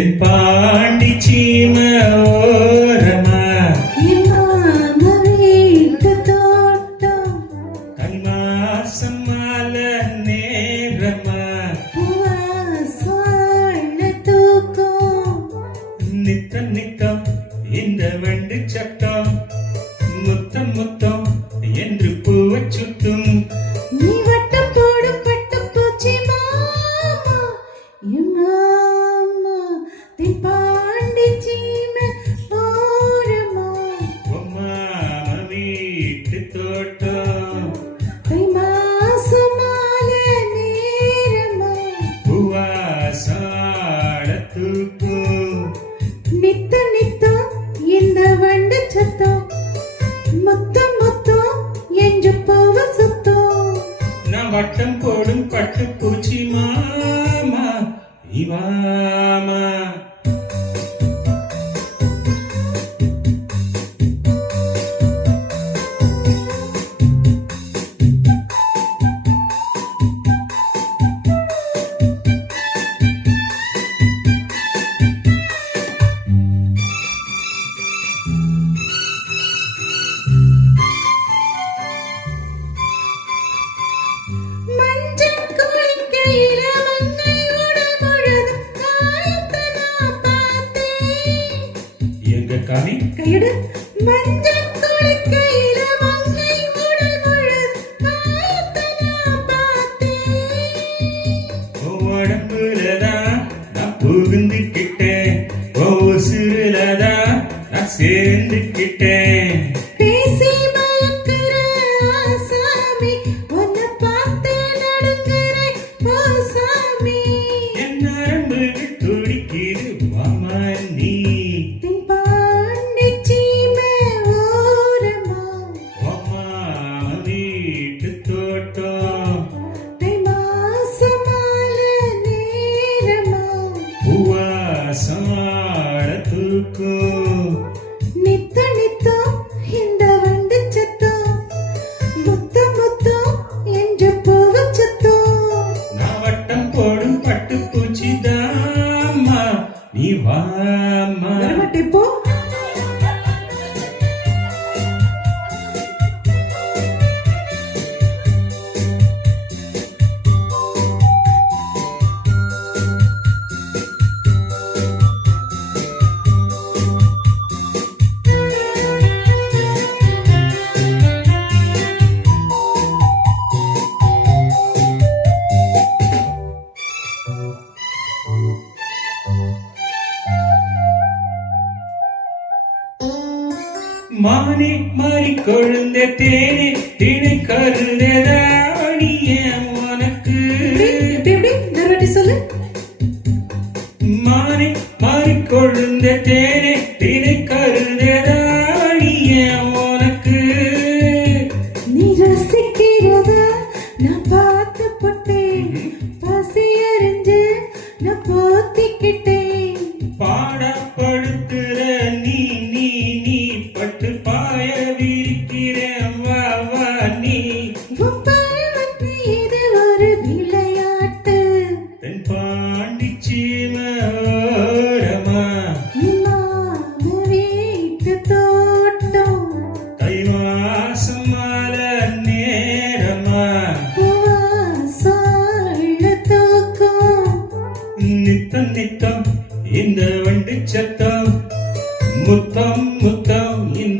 தென்பாண்டி சீம ஓரமா வீட்டு தோட்டம் தைமாசம் மாலை நேரமா சாழ தூக்கம் நித்தம் நித்தம் இந்த வண்டு சத்தம் முத்தம் முத்தம் என்று பூவை சுட்டும் நீ வட்டம் போடும் பட்டுப்பூச்சி மாமா மாமா தென்பாண்டி சீமை ஓரமா மாம வீட்டு தோட்டம் தை மாசம் மாலை நேரமா பூவாசாட தூக்கும் நித்த நித்தம் இந்த வண்டு சத்தம் முத்தம் முத்தம் என்று போவ சுத்தம் நான் வட்டம் போடும் பட்டுப்பூச்சி மாமா இவாமா மஞ்சள் குளிக்கையில மங்கை உடல் முழுதும் காயத்தை நான் பார்த்தேன். எங்க காணி கையெடு. மஞ்சள் குளிக்கையில மங்கை உடல் முழுதும் காயத்தை நான் பார்த்தேன். உடம்புலதான் நான் புகுந்துக்கிட்டேன் உசுருலதான் நான் சேர்ந்துக்கிட்டேன் பேசி மயக்குற ஆசாமி, உன்னை பார்த்தே நடுங்குறேன் போசாமி. என் நரம்புகள் துடிக்குது மாமா நீ தென்பாண்டி சீமை ஓரமா மாமா வீட்டு தோட்டம் தை மாசம் மாலை நேரமா பூவாசாட தூக்கும் நித்த நித்தம் இந்த வண்டு சத்தம் முத்தம் முத்தம் என்று போக சத்தம் நான் வட்டம் போடும் பட்டுப்பூச்சி தாமா நீ வாமா வரமாட்டே போ. மானே மாறி கொழுந்த தேனே திணை கருந்ததாடிய உனக்கு எப்படி எப்படி இந்த வாட்டி சொல்லு. மானே மாறி கொழுந்த தேனே திணை கருந்ததாடிய உனக்கு நீ ரசிக்கிறத நான் பார்த்து போட்டேன், பசி அறிஞ்சு நான் போத்திக்கிட்டேன். பாடப்படுத்துற நீ நீ நீ பட்டு பாய விரிக்கிறேன் வா வா நீ உன் பருவத்து இது ஒரு விளையாட்டு. தென்பாண்டி சீமை ஓரமா மாமா வீட்டு தோட்டம் தைவாசம் மாலை நேரமா சாழ தூக்கம் நித்தம் நித்தம் இந்த வண்டு சத்தம் முத்தம் முத்தம் இந்த